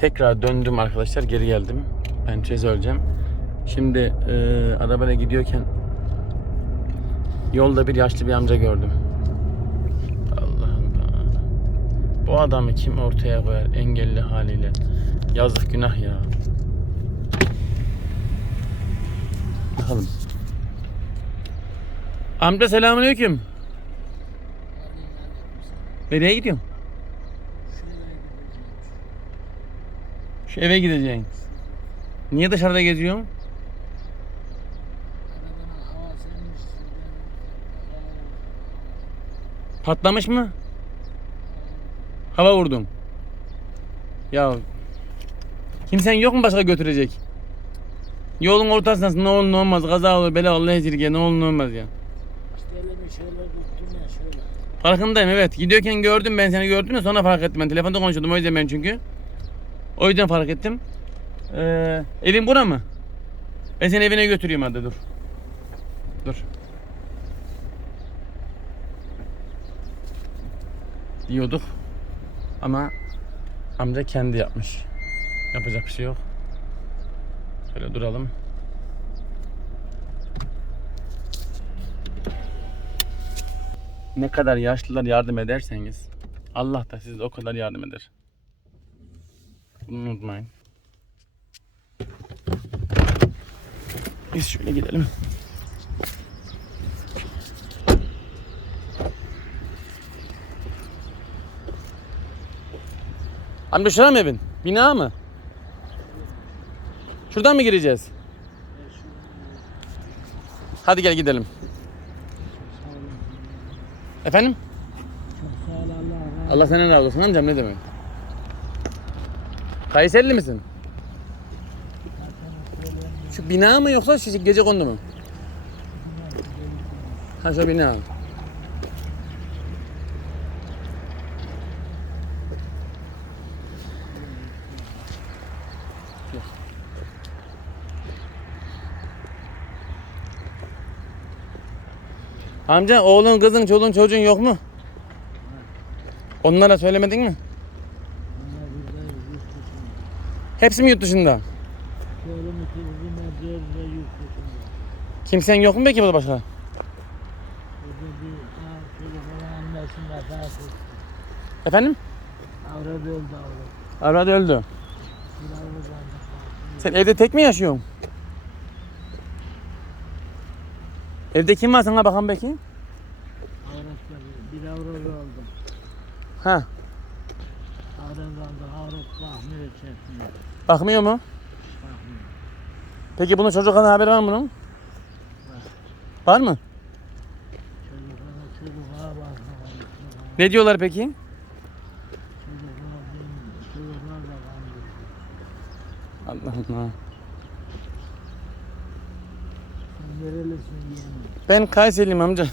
Tekrar döndüm arkadaşlar geri geldim. Ben çöz öleceğim. Şimdi e, arabayla gidiyorken yolda bir yaşlı bir amca gördüm. Allah Allah. Bu adamı kim ortaya koyar engelli haliyle? Yazık günah ya. Bakalım. Amca selamünaleyküm. Nereye gidiyorsun? Şu eve gideceksin. Niye dışarıda geziyorsun? Patlamış mı? Hava vurdun. Ya kimsen yok mu başka götürecek? Yolun ortasındasın ne olur ne olmaz kaza olur bela Allah esirge ne olur ne olmaz ya. Farkındayım evet. Gidiyorken gördüm ben seni gördüm de sonra fark ettim. Ben telefonda konuşuyordum o yüzden ben çünkü. O yüzden fark ettim. Ee, evin bura mı? Ben seni evine götüreyim hadi dur. Dur. Diyorduk. Ama amca kendi yapmış. Yapacak bir şey yok. Şöyle duralım. Ne kadar yaşlılar yardım ederseniz Allah da size o kadar yardım eder. Bunu unutmayın. Biz şöyle gidelim. Amca şuraya mı evin? Bina mı? Şuradan mı gireceğiz? Hadi gel gidelim. Efendim? Allah senden razı olsun amcam ne demek? Kayserili misin? Şu bina mı yoksa şu gece kondu mu? Ha şu bina. Amca oğlun, kızın, çoluğun, çocuğun yok mu? Onlara söylemedin mi? Onlar buradayız yurt dışında. Hepsi mi yurt dışında? Oğlum kızım de yurt dışında. Kimsen yok mu peki burada başka? Burada bir annesinin hatası. Efendim? Avrat öldü avrat. Arada öldü. Sen evde tek mi yaşıyorsun? Evde kim var sana bakan peki? Avrat. Bir avrat aldım. Ha, Bakmıyor mu? Bakmıyor. Peki bunun çocuklarına haberi var mı bunun? Var mı? Çocuklara bakmıyor. Ne diyorlar peki? Allah Allah. Ben Kayserliyim amca.